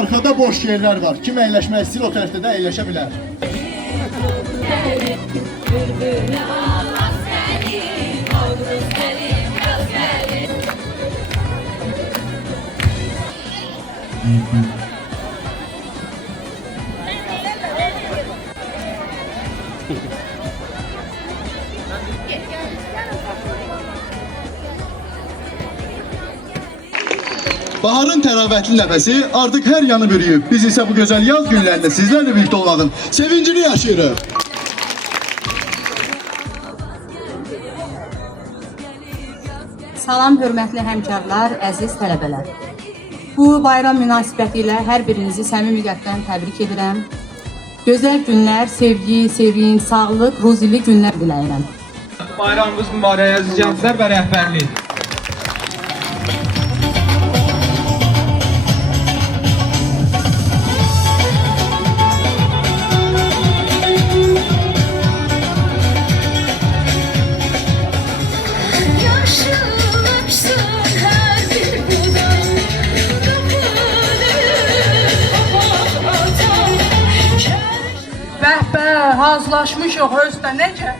Arkada boş yerler var. Kim əyləşmək istəyir, o tərəfdə də əyləşə bilər. Baharın təravətli nəfəsi artıq hər yanı bürüyüb. Biz isə bu gözəl yaz günlərində sizlərlə birlikdə olmağın sevincini yaşayırıq. Salam hörmətli həmkarlar, əziz tələbələr. Bu bayram münasibəti ilə hər birinizi səmimi qəlbdən təbrik edirəm. Gözəl günlər, sevgi, sevinç, sağlıq, ruzili günlər diləyirəm. Bayramınız mübarək əziz gənclər və rəhbərlik. Hazırlaşmışıq özdə necə?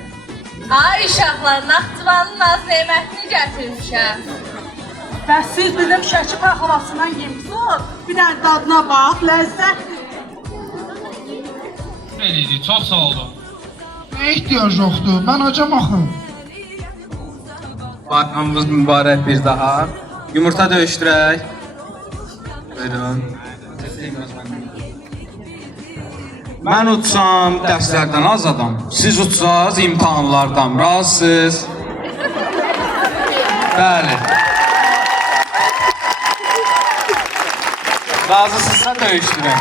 Ay uşaqlar, Naxçıvanın naz nemətini gətirmişəm. Bəs siz bizim Şəki paxlavasından yemirsiniz. Bir dənə dadına bax, ləzzət. Eləydi, çox sağ olun. Nə ehtiyac yoxdur? Mən acam axı. Bayramımız mübarək bir daha. Yumurta döyüşdürək. Buyurun. Mən uçsam dərslərdən azadam. Siz uçsaz imtahanlardan. Razısınız? Bəli. Razısınızsa döyüşdürək.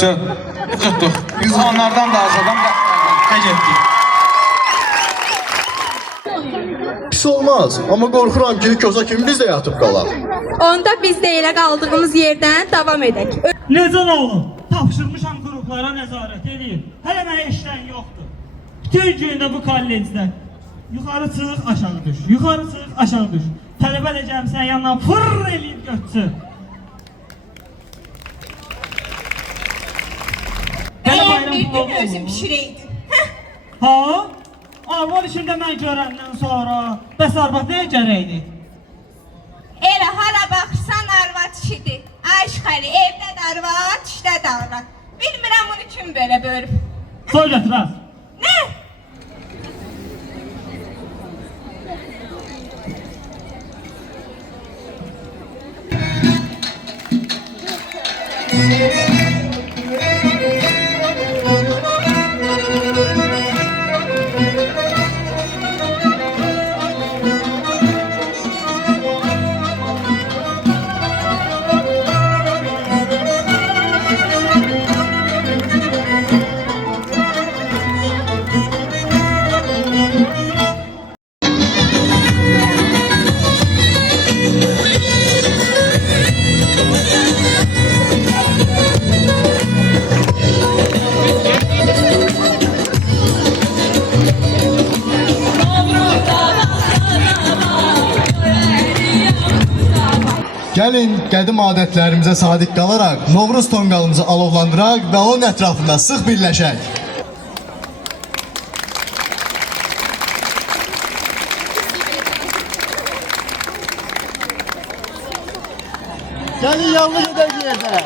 Şu, tuttuk. Biz onlardan da azadam da getdik. Pis olmaz, amma qorxuram ki, koza kimi biz də yatıb qalaq. Onda biz də elə qaldığımız yerdən davam edək. Necə oğlum? Tapşırmışam qruplara nəzarət edeyim. Hələ mənə işlən yoxdur. Bütün gündə bu kollecdə yuxarı çıx, aşağı düş. Yuxarı çıx, aşağı düş. Tələbə də gəlmişsən yanından fırr eləyib götürsün. Bir gün özüm pişireydim. Ha? Arvad işində mən görəndən sonra bəs arvad nəyə gərəkdir? Elə hala baxırsan arvad işidir. Aşqəli, evdə də arvad, işdə də arvad. Bilmirəm bunu kim belə bölüb. Soy götür az. Nə? Gəlin, qədim adətlərimizə sadiq qalaraq Novruz tonqalımızı alovlandıraq və onun ətrafında sıx birləşək. Gəlin, yanlı gedək yerdə.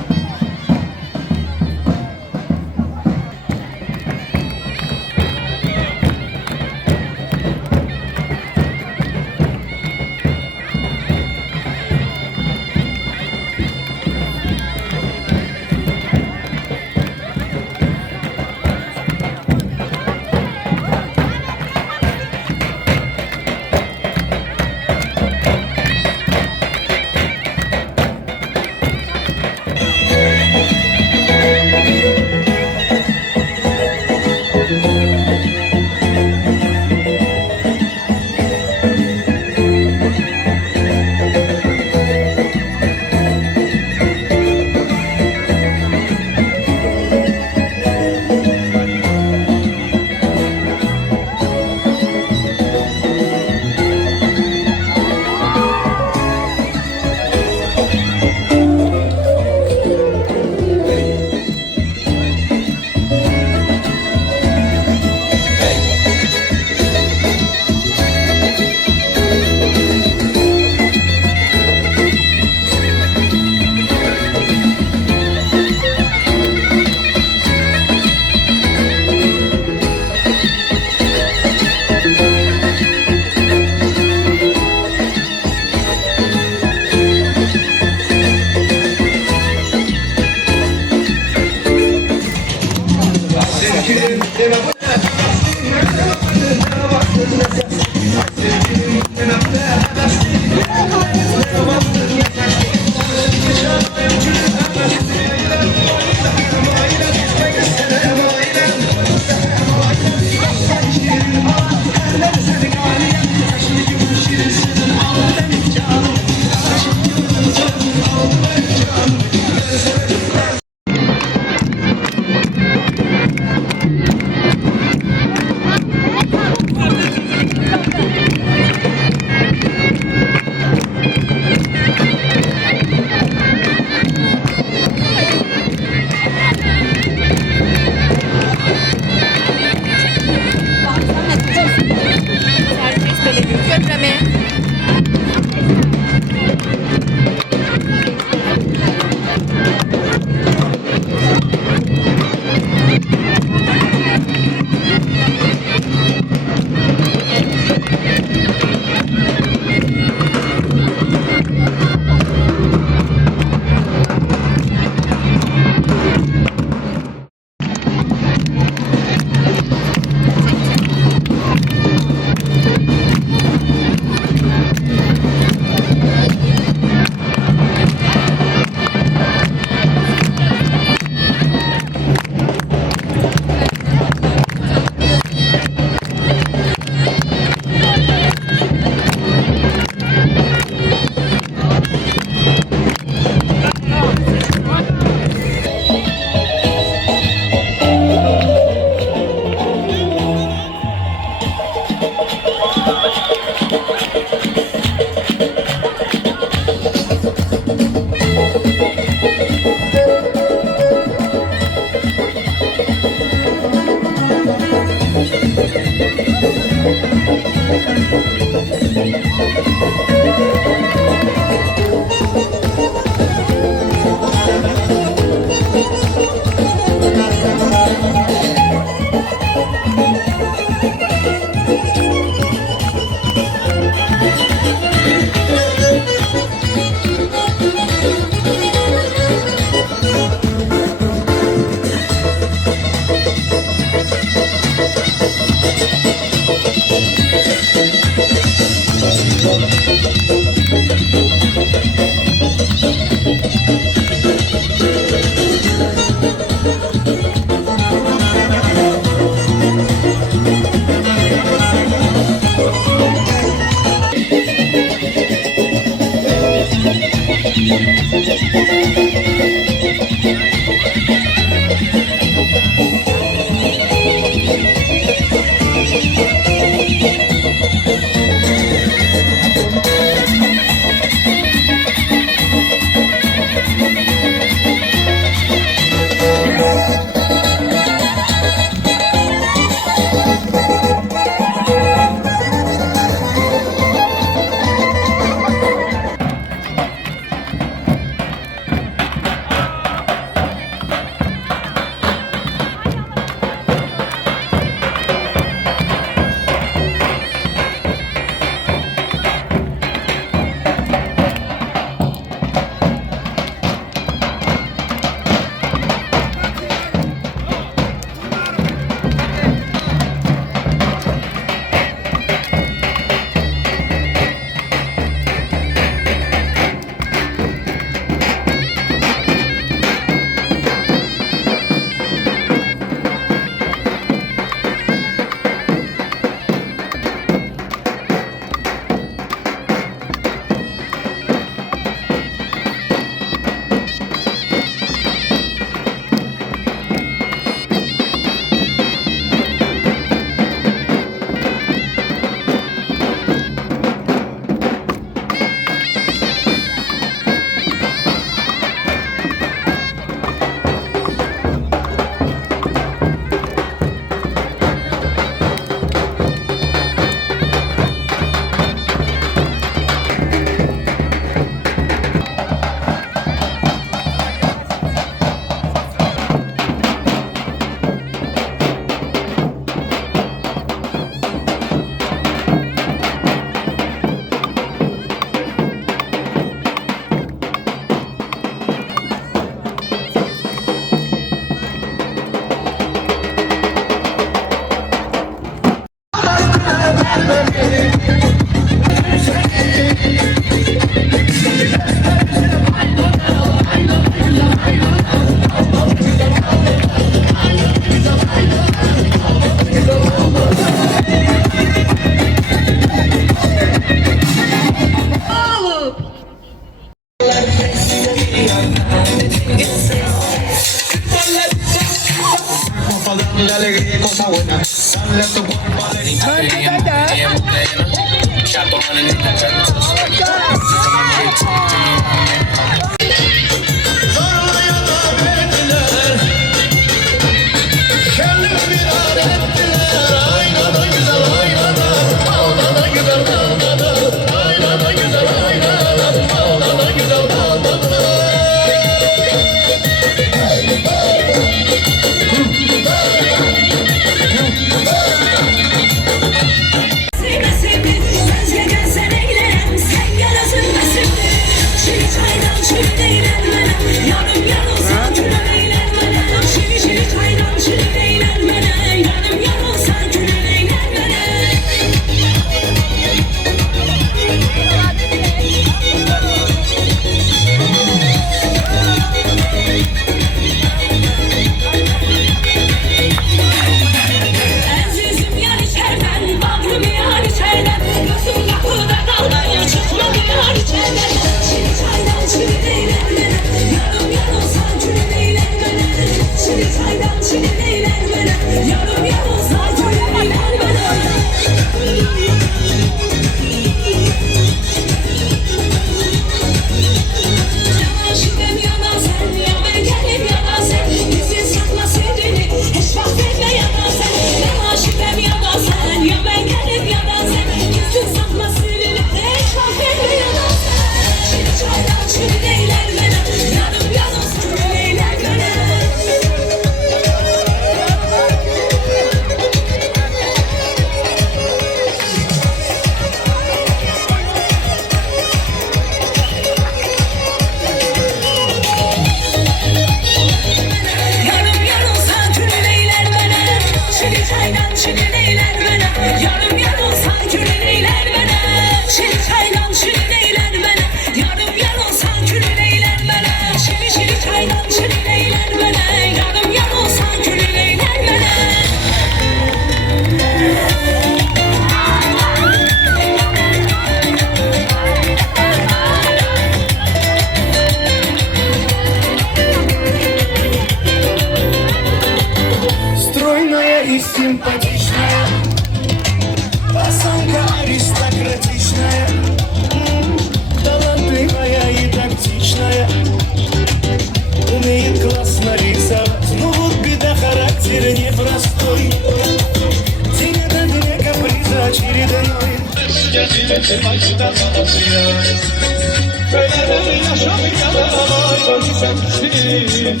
Köylerden yaşamayan aydan sensin.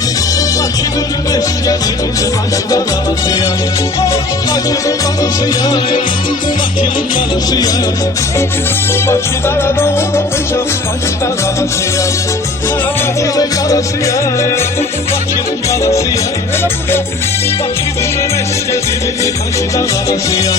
Bakıdır meşkedir acıdan arasıya. Bakıdır kalısıya, bakıdır kalısıya. Bakılara doğmuşam acıdan arasıya. Bakıdır kalısıya, bakıdır kalısıya. Bakıdır meşkedir acıdan arasıya.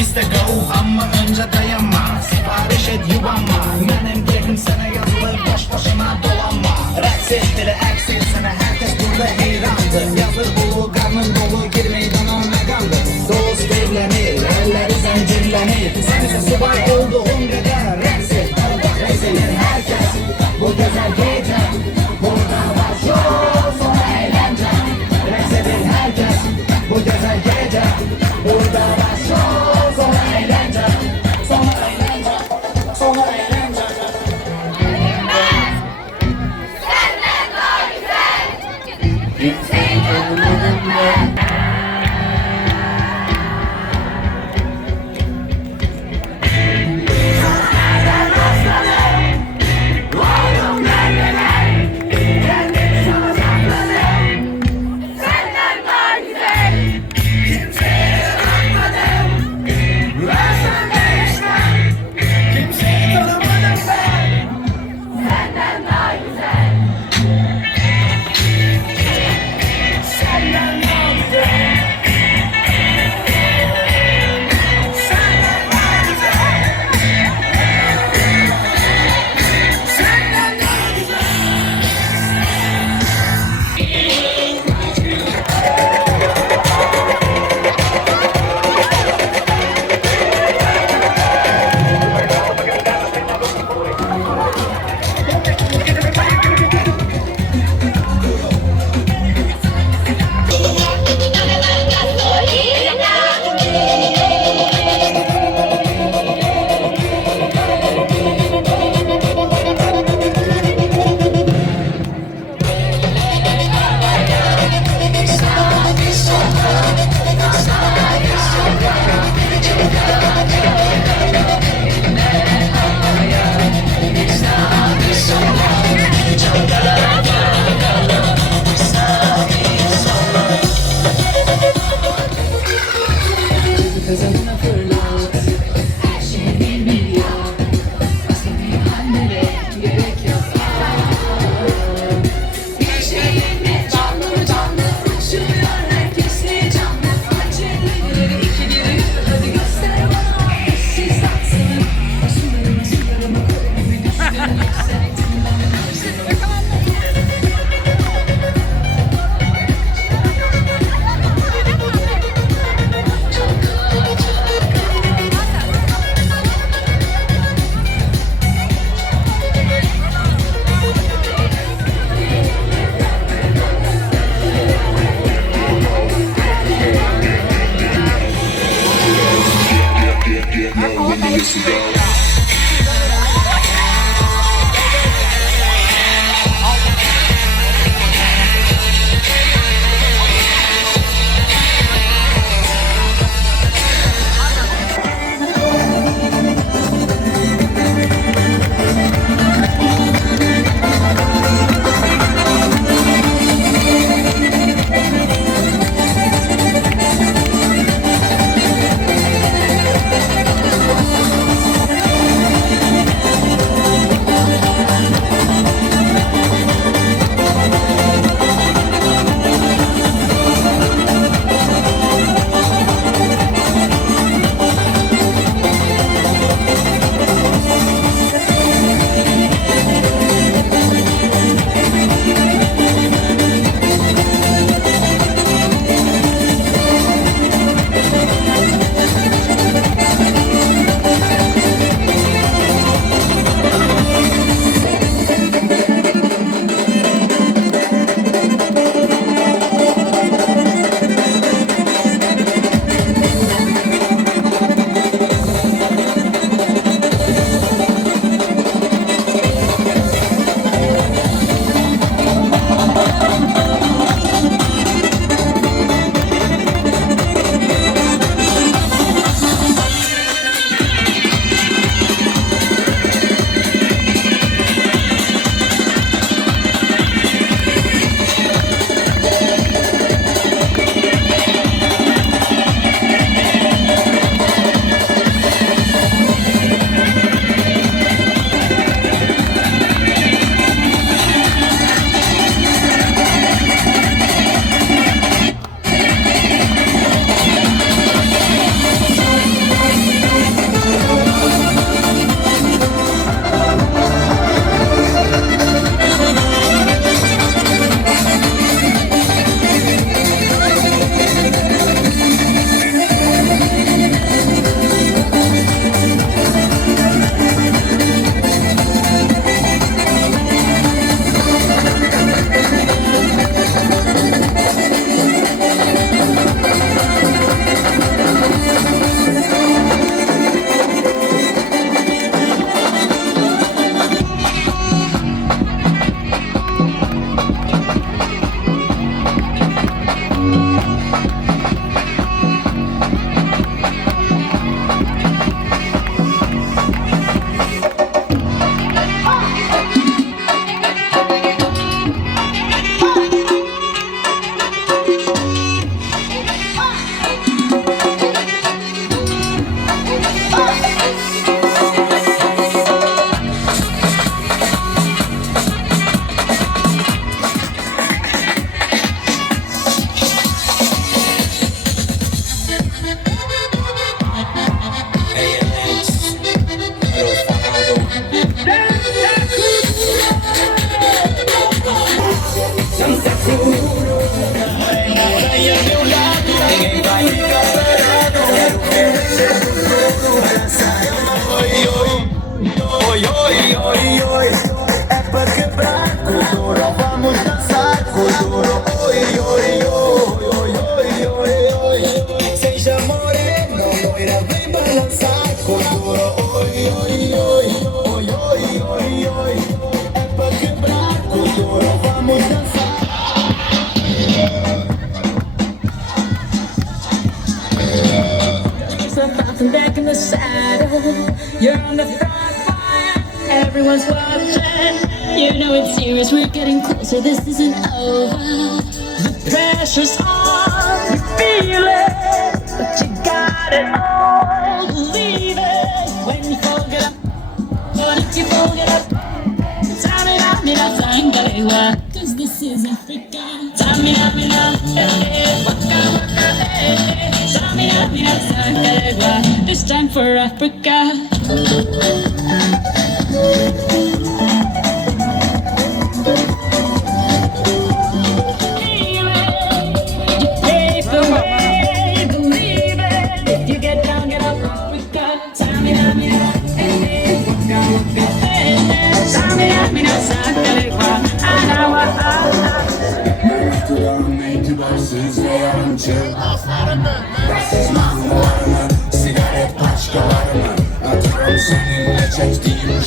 iste go ama önce dayanma. Sipariş et yuvanma. Benim keyfim sana yazılır, boş boşuna dolanma. Raks et bile aks et sana, herkes burada heyrandı. Yazır bulu karnın dolu, gir meydana megandı. Dost evlenir, elleri zincirlenir. Sen ise subay olduğun kadar raks et. Raks edin herkes bu güzel gece. Burada başlıyor sonra eğlence. Raks edin herkes bu güzel gece. Burada başlıyor sonra eğlence. Sonra eğlence. Sonra eğlence. Senden daha güzel. Kimseyi tanımadım ben. Senden daha güzel. Kimseye bakmadım. Versen değişmem. Kimseyi tanımadım ben. Senden daha güzel. Senden daha güzel. Senden daha güzel. Senden daha güzel. É pra quebrar com duro, vamos dançar com duro. Oi, oi, oi, oi, oi, oi, oi. Seja moreno, loira, vem balançar com duro. Oi, oi, oi, oi, oi, oi, oi. É pra quebrar com duro, vamos dançar. So bouncing back in the saddle, you're on the front line, everyone's watching. You know it's serious, we're getting closer, this isn't over. The pressure's on, you feel it, but you got it all. Believe it, when you fold it up, what if you fold it up? Tamina, sangalewa, cause this is Africa. Tamina, waka waka, Tamina, sangalewa, this time for Africa. Sigaret başkalarına atıyorum seninle çektiğim